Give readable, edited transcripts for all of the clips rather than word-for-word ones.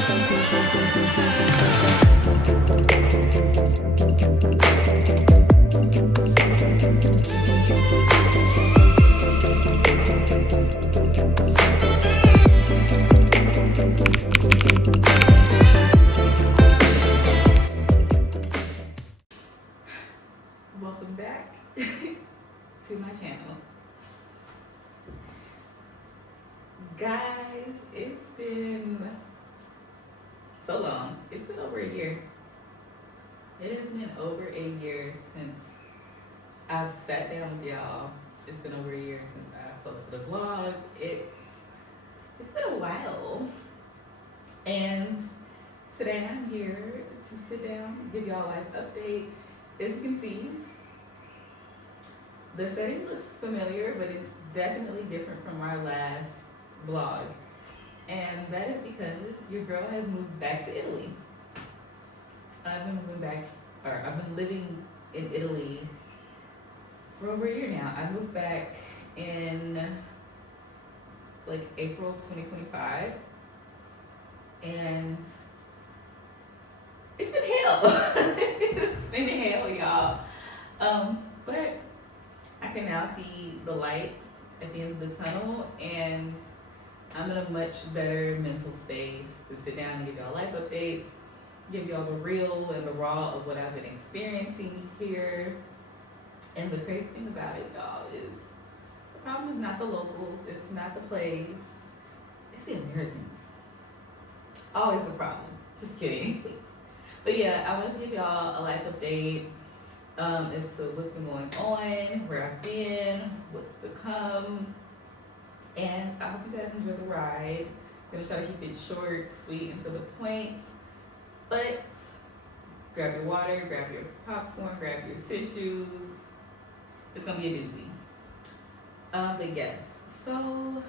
Welcome back to my channel. Guys, it's been so long. It's been over a year. It has been over a year since I've sat down with y'all. It's been over a year since I posted a vlog. It's been a while. And today I'm here to sit down, give y'all a life update. As you can see, the setting looks familiar, but it's definitely different from our last vlog. And that is because your girl has moved back to Italy. I've been living in Italy for over a year now. I moved back in like April of 2025. And it's been hell. It's been hell, y'all. But I can now see the light at the end of the tunnel, and I'm in a much better mental space to sit down and give y'all life updates, give y'all the real and the raw of what I've been experiencing here. And the crazy thing about it, y'all, is the problem is not the locals, it's not the place, it's the Americans. Always the problem. Just kidding. But yeah, I wanted to give y'all a life update as to what's been going on, where I've been, what's to come. And I hope you guys enjoy the ride. I'm gonna try to keep it short, sweet, and to the point. But grab your water, grab your popcorn, grab your tissues. It's gonna be a doozy. But yes, so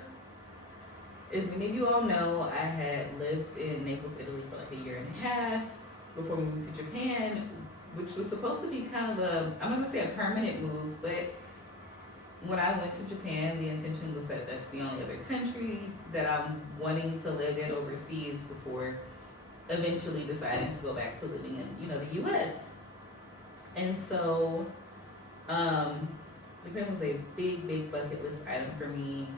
as many of you all know, I had lived in Naples, Italy for like a year and a half before we moved to Japan, which was supposed to be kind of I'm not gonna say a permanent move, but when I went to Japan, the intention was that that's the only other country that I'm wanting to live in overseas before eventually deciding to go back to living in, the US. And so, Japan was a big, big bucket list item for me.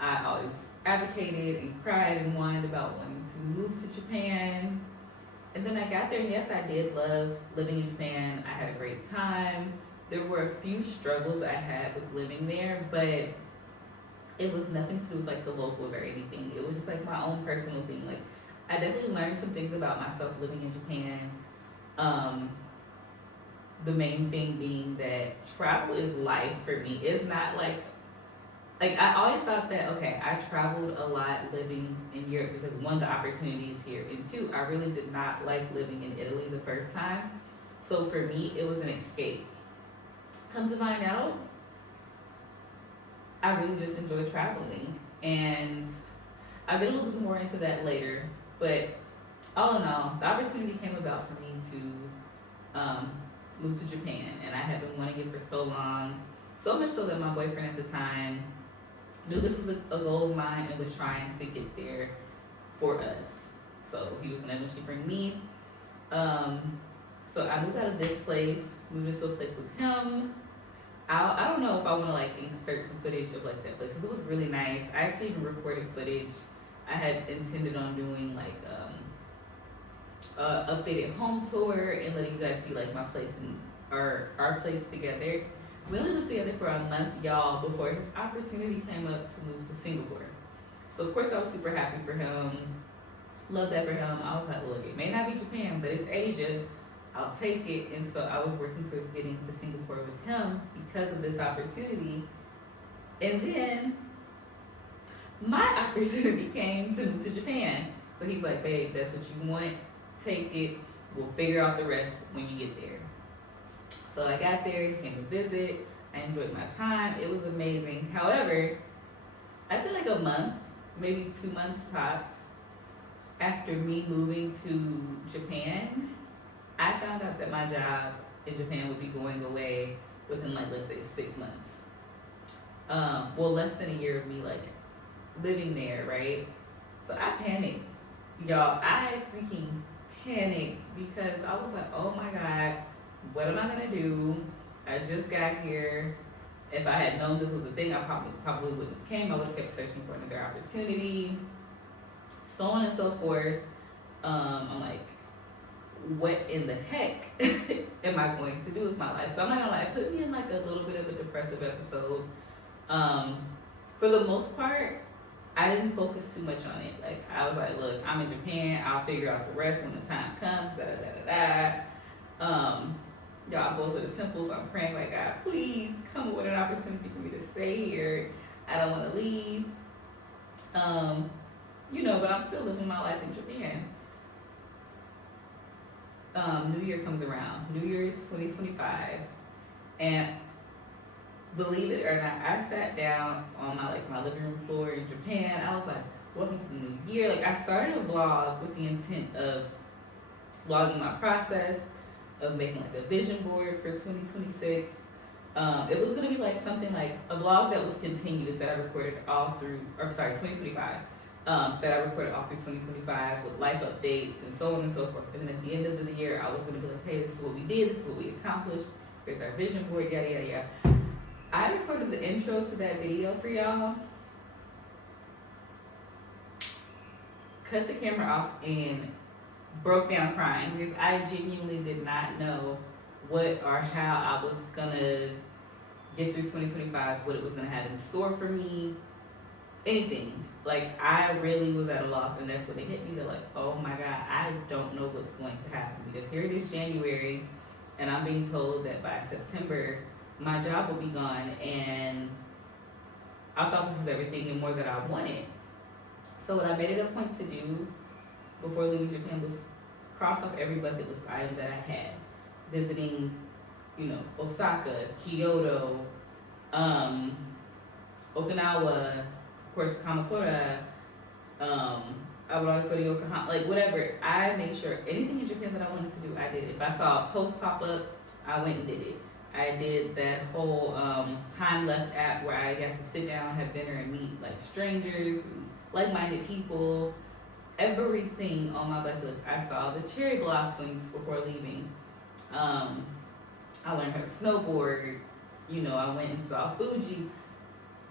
I always advocated and cried and whined about wanting to move to Japan. And then I got there, and yes, I did love living in Japan. I had a great time. There were a few struggles I had with living there, but it was nothing to do with like the locals or anything. It was just like my own personal thing. Like, I definitely learned some things about myself living in Japan. The main thing being that travel is life for me. It's not like I always thought that, okay, I traveled a lot living in Europe because one, the opportunities here, and two, I really did not like living in Italy the first time. So for me, it was an escape. Come to find out, I really just enjoy traveling. And I'll get a little bit more into that later. But all in all, the opportunity came about for me to move to Japan. And I had been wanting it for so long. So much so that my boyfriend at the time knew this was a goal of mine and was trying to get there for us. So he was gonna eventually bring me. So I moved out of this place, moved into a place with him. I don't know if I want to like insert some footage of like that place because it was really nice. I actually even recorded footage. I had intended on doing like updated home tour and letting you guys see like my place and our place together. We only lived together for a month, y'all, before his opportunity came up to move to Singapore. So of course I was super happy for him. Love that for him. I was like, look, it may not be Japan, but it's Asia. I'll take it. And so I was working towards getting to Singapore with him because of this opportunity. And then my opportunity came to move to Japan. So he's like, babe, that's what you want. Take it. We'll figure out the rest when you get there. So I got there, he came to visit. I enjoyed my time. It was amazing. However, I said like a month, maybe 2 months tops, after me moving to Japan, I found out that my job in Japan would be going away within like, let's say 6 months. Well, less than a year of me like living there, right? So I panicked. Y'all, I freaking panicked because I was like, oh my God, what am I gonna do? I just got here. If I had known this was a thing, I probably wouldn't have came. I would have kept searching for another opportunity, so on and so forth. I'm like, what in the heck am I going to do with my life? So I'm not gonna lie, it put me in like a little bit of a depressive episode. Um, for the most part, I didn't focus too much on it. Like I was like, look, I'm in Japan. I'll figure out the rest when the time comes. Da da da da da. Y'all, I'm going to the temples. I'm praying like, God, please come with an opportunity for me to stay here. I don't want to leave. But I'm still living my life in Japan. New Year comes around. New Year's 2025, and believe it or not, I sat down on my living room floor in Japan. I was like, welcome to the new year. Like I started a vlog with the intent of vlogging my process, of making like a vision board for 2026. It was gonna be like something like a vlog that was continuous that I recorded all through, 2025. That I recorded all through 2025 with life updates and so on and so forth. And then at the end of the year, I was gonna be like, hey, this is what we did, this is what we accomplished, here's our vision board, yada yada yada. I recorded the intro to that video for y'all, cut the camera off, and broke down crying because I genuinely did not know what or how I was gonna get through 2025, what it was gonna have in store for me, anything. Like I really was at a loss, and that's when it hit me. They're like, oh my God, I don't know what's going to happen because here it is January, and I'm being told that by September my job will be gone, and I thought this was everything and more that I wanted. So what I made it a point to do before leaving Japan was cross off every bucket list item that I had. Visiting, Osaka, Kyoto, Okinawa, of course Kamakura, I would always go to Yokohama, like whatever. I made sure anything in Japan that I wanted to do, I did it. If I saw a post pop up, I went and did it. I did that whole Time Left app where I got to sit down, have dinner, and meet like strangers, like-minded people. Everything on my bucket list. I saw the cherry blossoms before leaving. I learned how to snowboard. I went and saw Fuji.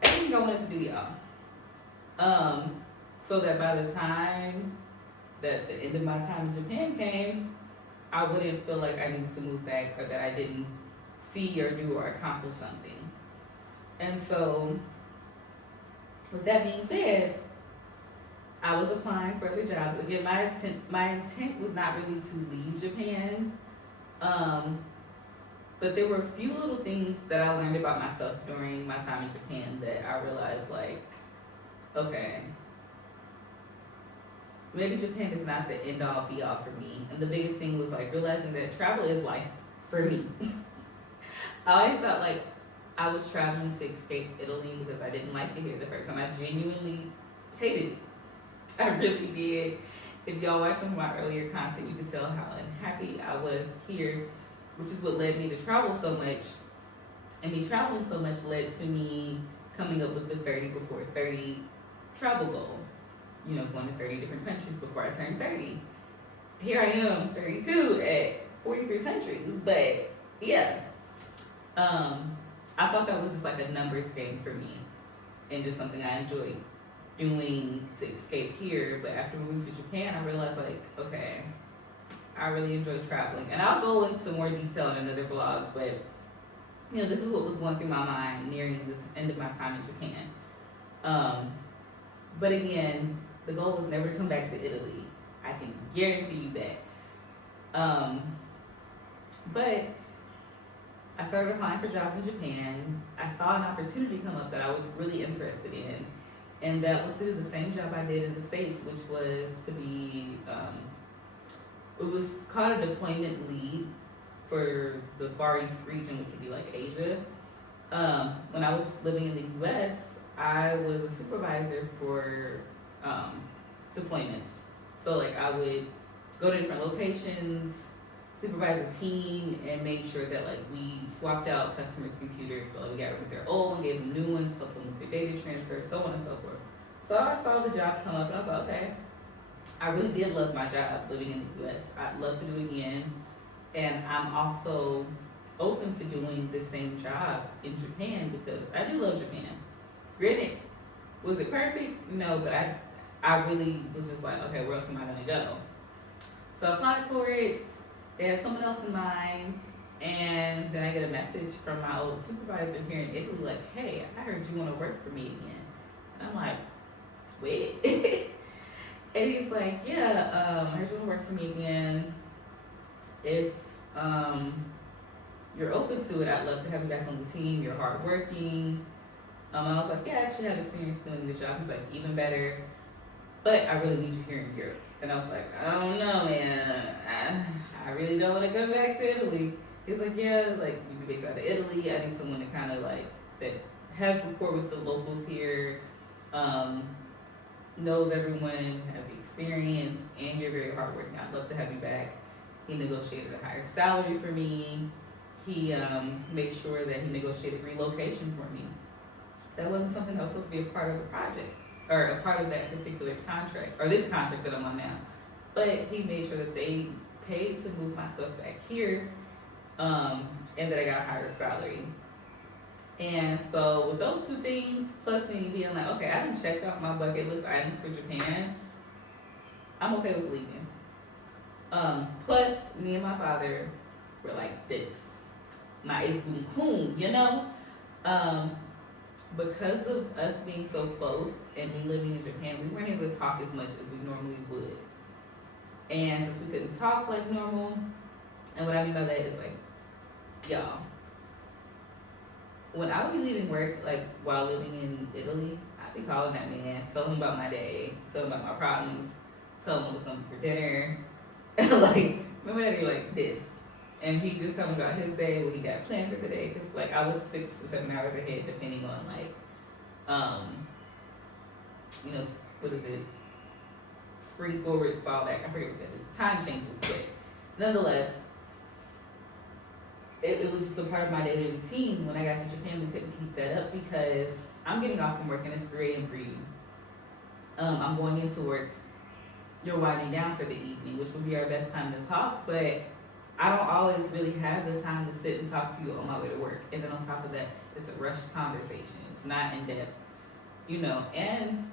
Everything I wanted to do, y'all. So that by the time that the end of my time in Japan came, I wouldn't feel like I needed to move back or that I didn't see or do or accomplish something. And so, with that being said, I was applying for other jobs. Again, my intent was not really to leave Japan, but there were a few little things that I learned about myself during my time in Japan that I realized, like, okay, maybe Japan is not the end all be all for me. And the biggest thing was like realizing that travel is life for me. I always felt like I was traveling to escape Italy because I didn't like it here the first time. I genuinely hated it. I really did. If y'all watch some of my earlier content, you can tell how unhappy I was here, which is what led me to travel so much. And me traveling so much led to me coming up with the 30 before 30 travel goal. Going to 30 different countries before I turned 30. Here I am, 32 at 43 countries. But yeah, I thought that was just like a numbers game for me and just something I enjoyed doing to escape here. But after we moved to Japan, I realized like, okay, I really enjoy traveling. And I'll go into more detail in another vlog, but this is what was going through my mind nearing the end of my time in Japan. But again, the goal was never to come back to Italy. I can guarantee you that. But I started applying for jobs in Japan. I saw an opportunity come up that I was really interested in. And that was to do the same job I did in the States, which was to be, it was called a deployment lead for the Far East region, which would be like Asia. When I was living in the US, I was a supervisor for deployments. So like I would go to different locations, supervise a team, and make sure that like we swapped out customers' computers, so we got rid of their old one, gave them new ones, helped them with their data transfer, so on and so forth. So I saw the job come up and I was like, okay, I really did love my job living in the US. I'd love to do it again. And I'm also open to doing the same job in Japan because I do love Japan. Granted, was it perfect? No, but I really was just like, okay, where else am I gonna go? So I applied for it. They had someone else in mind. And then I get a message from my old supervisor here in Italy, like, hey, I heard you want to work for me again. And I'm like, wait. And he's like, yeah, I heard you want to work for me again. If you're open to it, I'd love to have you back on the team. You're hardworking. I was like, yeah, I actually have experience doing this job. He's like, even better. But I really need you here in Europe. And I was like, I don't know, man. I really don't want to come back to Italy. He's like, yeah, like, you be based out of Italy. I need someone to kind of like, that has rapport with the locals here, knows everyone, has the experience, and you're very hardworking. I'd love to have you back. He negotiated a higher salary for me. He made sure that he negotiated relocation for me. That wasn't something that was supposed to be a part of the project, or a part of that particular contract, or this contract that I'm on now. But he made sure that they paid to move my stuff back here, and that I got a higher salary. And so with those two things, plus me being like, okay, I done checked off my bucket list items for Japan, I'm okay with leaving. Plus me and my father were like this. Now it's boom boom, you know? Because of us being so close and me living in Japan, we weren't able to talk as much as we normally would. And since we couldn't talk like normal, and what I mean by that is like, y'all, when I would be leaving work, like while living in Italy, I'd be calling that man, tell him about my day, tell him about my problems, tell him what's coming for dinner. And like, my man would be like this. And he just tell me about his day, what he got planned for the day. Cause like I was 6 to 7 hours ahead depending on like, you know, what is it? Spring forward, fall back. I forget what that is. Time changes, but nonetheless, it was just a part of my daily routine. When I got to Japan, we couldn't keep that up because I'm getting off from work and it's 3 a.m. for you. I'm going into work. You're winding down for the evening, which would be our best time to talk, but I don't always really have the time to sit and talk to you on my way to work. And then on top of that, it's a rushed conversation. It's not in depth, you know. And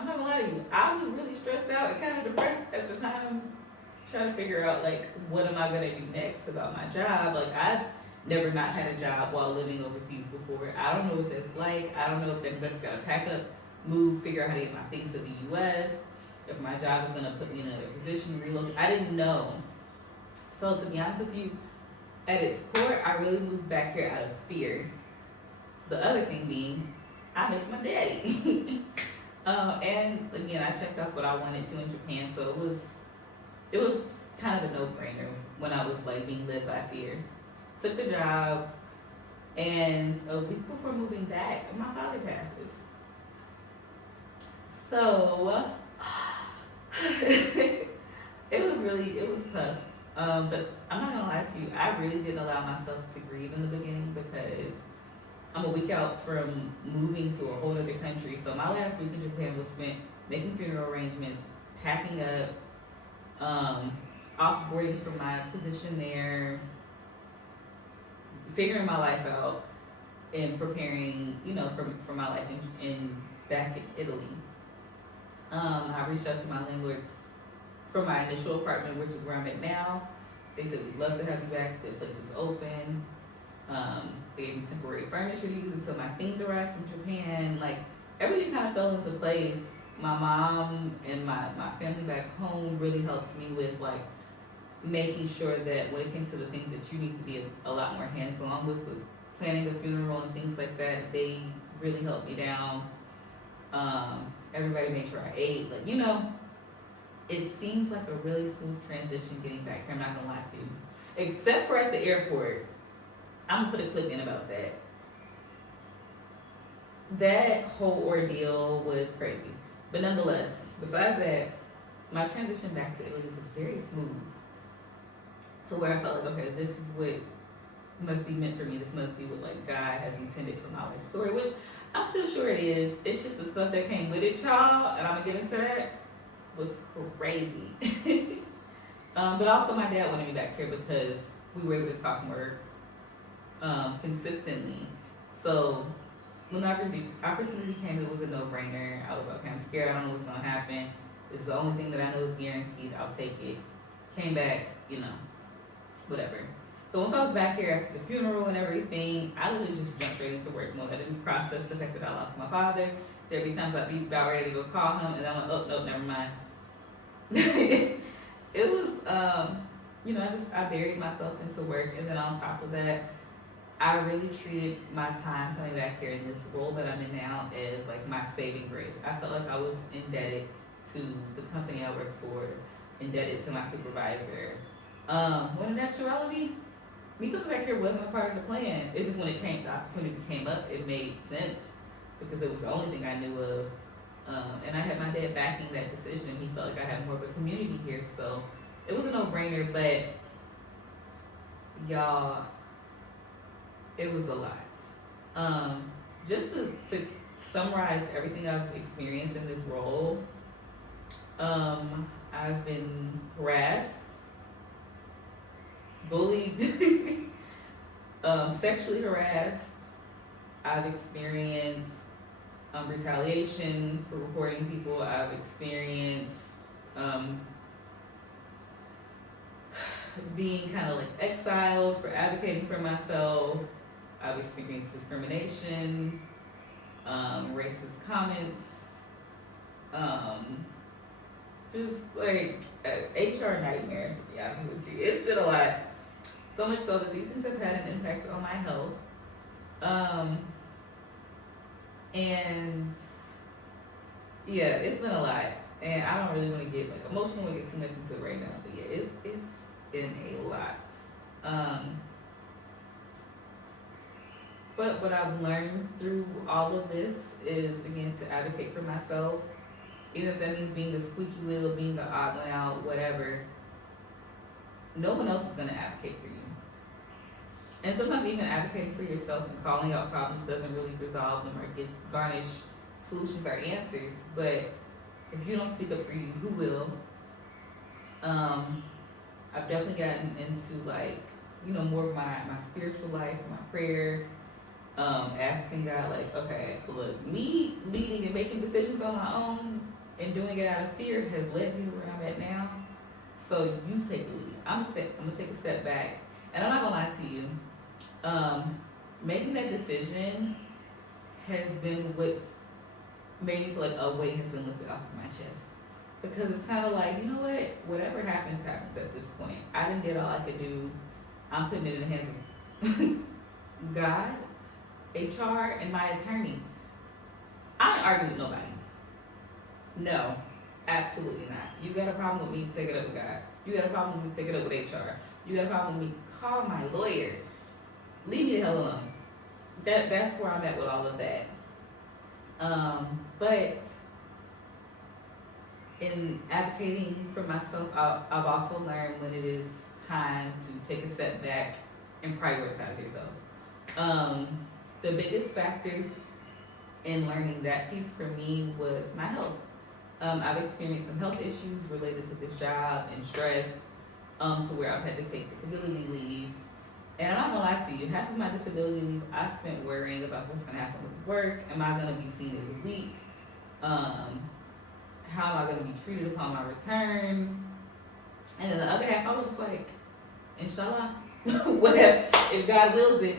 I'm not gonna lie to you, I was really stressed out and kind of depressed at the time, trying to figure out like, what am I gonna do next about my job? Like I've never not had a job while living overseas before. I don't know what that's like. I don't know if that means I just gotta pack up, move, figure out how to get my things to the US, if my job is gonna put me in another position, relocate. I didn't know. So to be honest with you, at its core, I really moved back here out of fear. The other thing being, I miss my daddy. And again, I checked off what I wanted to in Japan, so it was kind of a no-brainer when I was like being led by fear. Took the job, and a week before moving back, my father passes. So it was tough. But I'm not gonna lie to you, I really didn't allow myself to grieve in the beginning because I'm a week out from moving to a whole other country. So my last week in Japan was spent making funeral arrangements, packing up, offboarding from my position there, figuring my life out, and preparing, you know, for my life in back in Italy. I reached out to my landlords for my initial apartment, which is where I'm at now. They said, we'd love to have you back. The place is open. They gave me temporary furniture to use until my things arrived from Japan. Like, everything kind of fell into place. My mom and my family back home really helped me with, like, making sure that when it came to the things that you need to be a lot more hands-on with planning the funeral and things like that, they really helped me down. Everybody made sure I ate. Like, you know, it seems like a really smooth transition getting back here, I'm not gonna lie to you. Except for at the airport. I'm gonna put a clip in about that. That whole ordeal was crazy. But nonetheless, besides that, my transition back to Italy was very smooth. To where I felt like, okay, this is what must be meant for me. This must be what like God has intended for my life story, which I'm still sure it is. It's just the stuff that came with it, y'all, and I'm gonna get into that. was crazy. But also my dad wanted me back here because we were able to talk more consistently. So whenever the opportunity came, it was a no-brainer. I was like, okay, I'm scared. I don't know what's gonna happen. This is the only thing that I know is guaranteed. I'll take it. Came back, whatever. So once I was back here after the funeral and everything, I literally just jumped straight into work mode. I didn't process the fact that I lost my father. There'd be times I'd be about ready to go call him, and I'm like, oh, no, never mind. It was, I buried myself into work, and then on top of that, I really treated my time coming back here in this role that I'm in now as like my saving grace. I felt like I was indebted to the company I work for, indebted to my supervisor. When in actuality, me coming back here wasn't a part of the plan. It's just when the opportunity came up, it made sense because it was the only thing I knew of. And I had my dad backing that decision. He felt like I had more of a community here, so it was a no-brainer. But y'all, it was a lot. Just to summarize everything I've experienced in this role, I've been harassed, bullied, sexually harassed. I've experienced retaliation for reporting people. I've experienced being kind of like exiled for advocating for myself. I've experienced discrimination, racist comments, just like HR nightmare, to be honest with you. It's been a lot. So much so that these things have had an impact on my health. And yeah, it's been a lot. And I don't really want to get like emotional and get too much into it right now. But yeah, it's been a lot. But what I've learned through all of this is, again, to advocate for myself. Even if that means being the squeaky wheel, being the odd one out, whatever. No one else is going to advocate for you. And sometimes even advocating for yourself and calling out problems doesn't really resolve them or garnish solutions or answers. But if you don't speak up for you, who will? I've definitely gotten into like, more of my spiritual life, my prayer, asking God like, okay, look, me leading and making decisions on my own and doing it out of fear has led me to where I'm at now. So you take the lead. I'm gonna take a step back, and I'm not gonna lie to you. Making that decision has been what's made me feel like a weight has been lifted off of my chest. Because it's kind of like, you know what? Whatever happens, happens at this point. I didn't get all I could do. I'm putting it in the hands of God, HR, and my attorney. I ain't arguing with nobody. No, absolutely not. You got a problem with me, take it up with God. You got a problem with me, take it up with HR. You got a problem with me, call my lawyer. Leave me the hell alone. That's where I'm at with all of that. But in advocating for myself, I've also learned when it is time to take a step back and prioritize yourself. The biggest factors in learning that piece for me was my health. I've experienced some health issues related to this job and stress, to where I've had to take disability leave. And I'm not gonna lie to you, half of my disability leave I spent worrying about what's gonna happen with work. Am I gonna be seen as weak? How am I gonna be treated upon my return? And then the other half, I was just like, inshallah, whatever. If God wills it,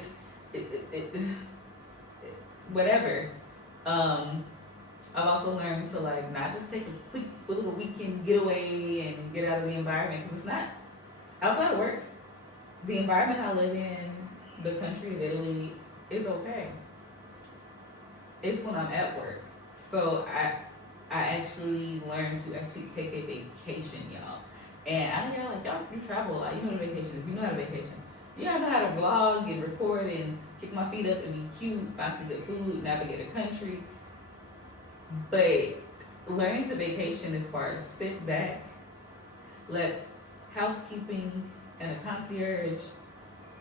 whatever. I've also learned to like not just take a quick little weekend getaway and get out of the environment, because it's not outside of work. The environment I live in, the country of Italy, is okay. It's when I'm at work. So I actually learned to actually take a vacation, y'all. And I know y'all like, y'all, you travel a lot. You know what a vacation is. You know how to vacation. You gotta know how to vlog and record and kick my feet up and be cute, find some good food, navigate a country. But learning to vacation as far as sit back, let housekeeping and a concierge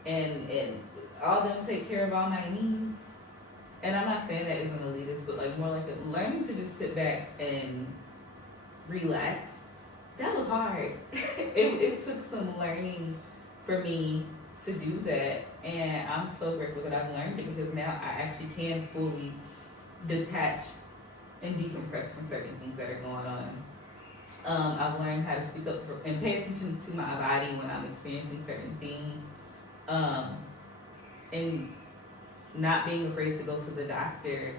and all them take care of all my needs. And I'm not saying that as an elitist, but like more like learning to just sit back and relax that was hard. It took some learning for me to do that, and I'm so grateful that I've learned it because now I actually can fully detach and decompress from certain things that are going on. I've learned how to speak up for, and pay attention to my body when I'm experiencing certain things, um, and not being afraid to go to the doctor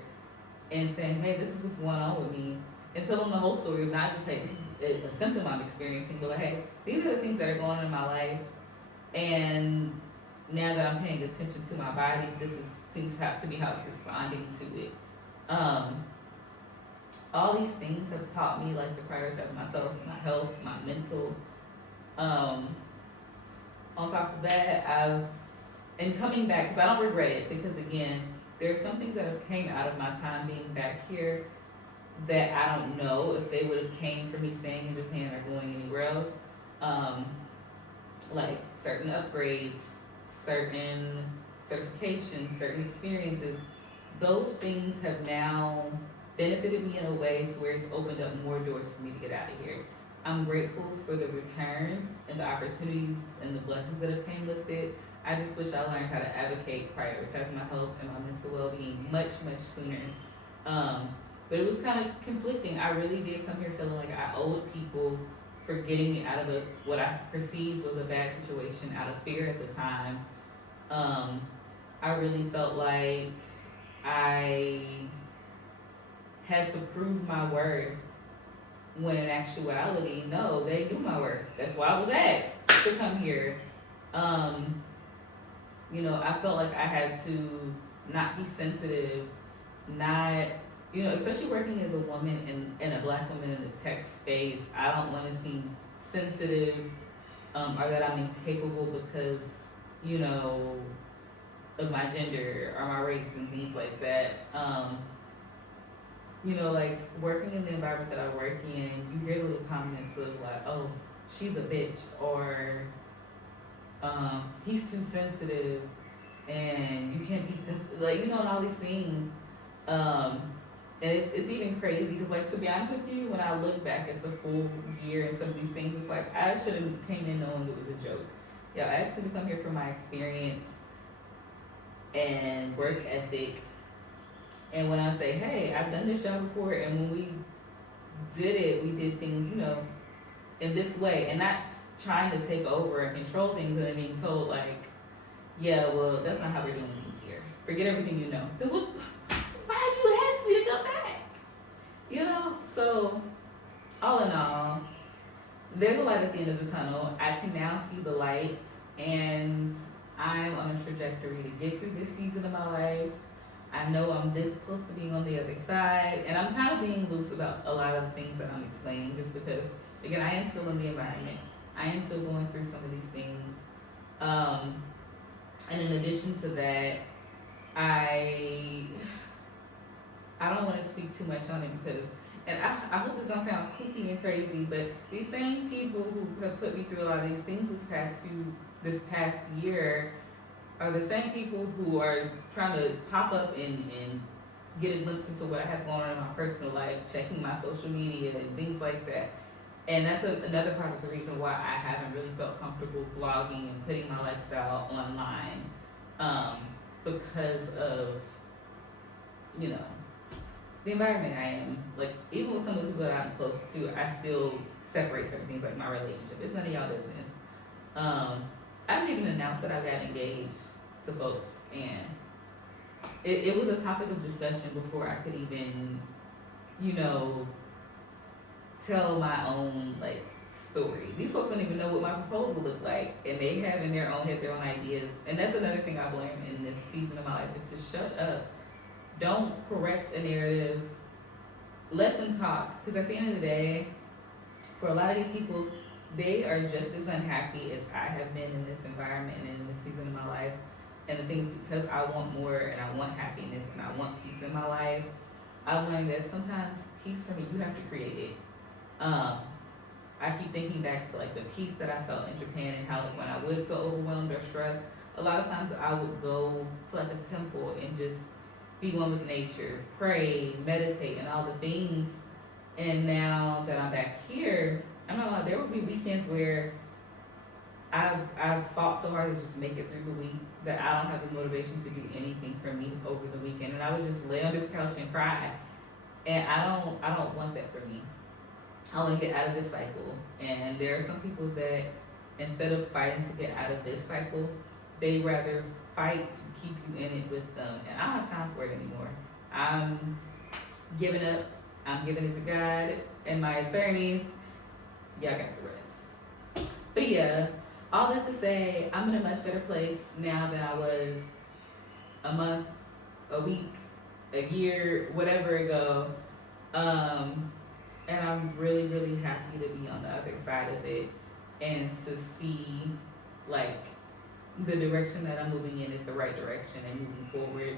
and saying, "Hey, this is what's going on with me," and tell them the whole story of not just, "Hey, this is a symptom I'm experiencing," but like, "Hey, these are the things that are going on in my life, and now that I'm paying attention to my body, this is seems to have to be how it's responding to it." Um, all these things have taught me like to prioritize myself, my health, my mental. Um, on top of that, I've and coming back because I don't regret it because again, there's some things that have came out of my time being back here that I don't know if they would have came from me staying in Japan or going anywhere else. Um, like certain upgrades, certain certifications, certain experiences, those things have now benefited me in a way to where it's opened up more doors for me to get out of here. I'm grateful for the return and the opportunities and the blessings that have came with it. I just wish I learned how to advocate, prioritize my health and my mental well-being much, much sooner. But it was kind of conflicting. I really did come here feeling like I owed people for getting me out of what I perceived was a bad situation out of fear at the time. Um, I really felt like I had to prove my worth when in actuality, no, they knew my worth. That's why I was asked to come here. Um, I felt like I had to not be sensitive, not, especially working as a woman and a black woman in the tech space, I don't want to seem sensitive or that I'm incapable because, you know, of my gender or my race and things like that. Like working in the environment that I work in, you hear little comments of like, oh, she's a bitch, or he's too sensitive, and you can't be sensitive, like, and all these things. And it's even crazy because, like, to be honest with you, when I look back at the full year and some of these things, it's like I should have came in knowing it was a joke. Yeah, I asked me to come here for my experience and work ethic. And when I say, hey, I've done this job before, and when we did it, we did things, in this way, and not trying to take over and control things, and being told like, yeah, well, that's not how we're doing things here. Forget everything you know. Then why'd you ask me to come back? So all in all, there's a light at the end of the tunnel. I can now see the light, and I'm on a trajectory to get through this season of my life. I know I'm this close to being on the other side, and I'm kind of being loose about a lot of the things that I'm explaining just because, again, I am still in the environment. I am still going through some of these things. And in addition to that, I don't want to speak too much on it because, and I hope this don't sound kooky and crazy, but these same people who have put me through a lot of these things this past year are the same people who are trying to pop up and get a glimpse into what I have going on in my personal life, checking my social media and things like that. And that's another part of the reason why I haven't really felt comfortable vlogging and putting my lifestyle online, because of, the environment I am. Like, even with some of the people that I'm close to, I still separate certain things, like my relationship. It's none of y'all business. I didn't even announce that I got engaged to folks, and it was a topic of discussion before I could even, tell my own like story. These folks don't even know what my proposal looked like, and they have in their own head their own ideas. And that's another thing I've learned in this season of my life is to shut up. Don't correct a narrative. Let them talk, because at the end of the day, for a lot of these people, they are just as unhappy as I have been in this environment and in this season of my life. And the things, because I want more and I want happiness and I want peace in my life, I've learned that sometimes peace for me, you have to create it. I keep thinking back to like the peace that I felt in Japan and how like when I would feel overwhelmed or stressed, a lot of times I would go to like a temple and just be one with nature, pray, meditate, and all the things. And now that I'm back here, I'm not lying, there will be weekends where I've fought so hard to just make it through the week that I don't have the motivation to do anything for me over the weekend, and I would just lay on this couch and cry. And I don't want that for me. I want to get out of this cycle. And there are some people that instead of fighting to get out of this cycle, they rather fight to keep you in it with them. And I don't have time for it anymore. I'm giving up. I'm giving it to God and my attorneys. Y'all got the rest. But yeah, all that to say, I'm in a much better place now than I was a month, a week, a year, whatever ago. And I'm really, really happy to be on the other side of it and to see like the direction that I'm moving in is the right direction and moving forward.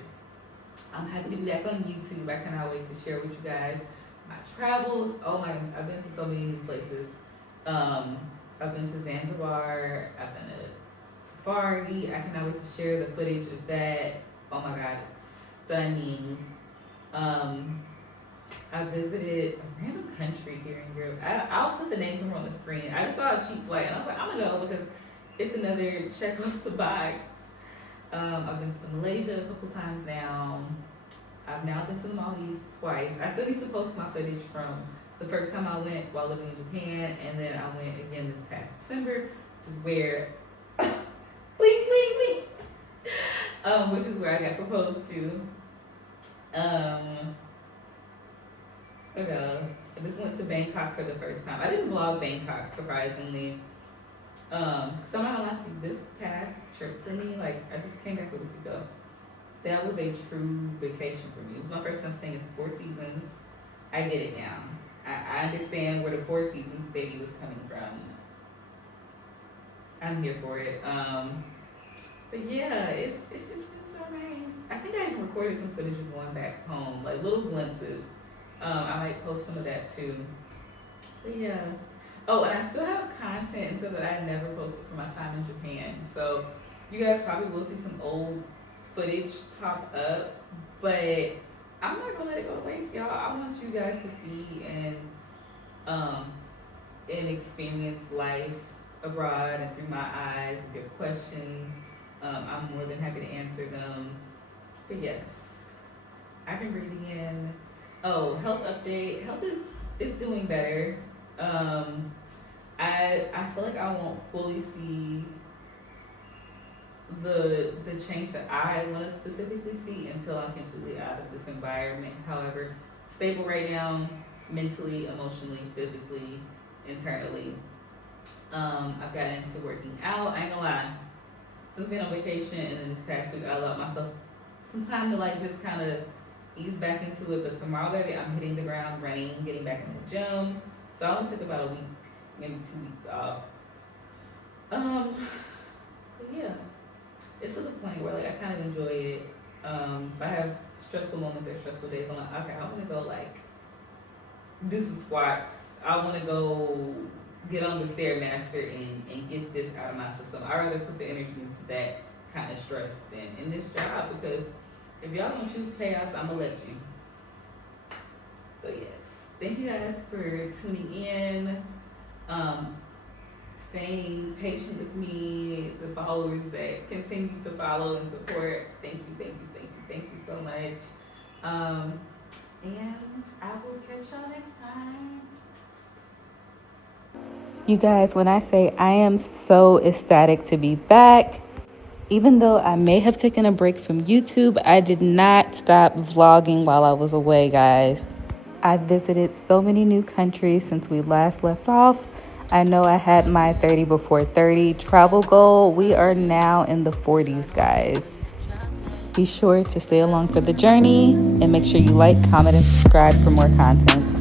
I'm happy to be back on YouTube. I cannot wait to share with you guys my travels. Oh my goodness, I've been to so many new places. I've been to Zanzibar, I've been to Safari. I cannot wait to share the footage of that. Oh my god, it's stunning. I visited a random country here in Europe. I'll put the name somewhere on the screen. I just saw a cheap flight and I was like, I'm gonna go because it's another check off the box. I've been to Malaysia a couple times now. I've now been to the Maldives twice. I still need to post my footage from the first time I went while living in Japan, and then I went again this past December, which is where, bling, bling, bling, which is where I got proposed to. What else? I just went to Bangkok for the first time. I didn't vlog Bangkok, surprisingly. Somehow last week, this past trip for me, like I just came back a week ago. That was a true vacation for me. It was my first time staying at the Four Seasons. I get it now. I understand where the Four Seasons baby was coming from. I'm here for it. But yeah, it's just been so nice. I think I even recorded some footage of going back home, like little glimpses. I might post some of that too. But yeah. Oh, and I still have content until that I never posted for my time in Japan. So you guys probably will see some old footage pop up, but I'm not gonna let it go to waste, y'all. I want you guys to see and experience life abroad and through my eyes. If you have questions, I'm more than happy to answer them. But yes, I've been breathing in. Oh, health update. Health is doing better. I feel like I won't fully see the change that I want to specifically see until I'm completely out of this environment. However, stable right now, mentally, emotionally, physically, internally. I've gotten into working out. I ain't gonna lie. Since being on vacation and then this past week, I allowed myself some time to like just kind of ease back into it. But tomorrow, baby, I'm hitting the ground running, getting back in the gym. So I only took about a week, maybe 2 weeks off. But yeah, it's to the point where like I kind of enjoy it. If I have stressful moments or stressful days, I'm like, okay, I want to go like do some squats. I want to go get on the Stairmaster and get this out of my system. I'd rather put the energy into that kind of stress than in this job, because if y'all don't choose chaos, I'm gonna let you. So yes, thank you guys for tuning in, staying patient with me, the followers that continue to follow and support. Thank you so much. And I will catch y'all next time. You guys, when I say I am so ecstatic to be back, even though I may have taken a break from YouTube, I did not stop vlogging while I was away, guys. I visited so many new countries since we last left off. I know I had my 30 before 30 travel goal. We are now in the 40s, guys. Be sure to stay along for the journey and make sure you like, comment, and subscribe for more content.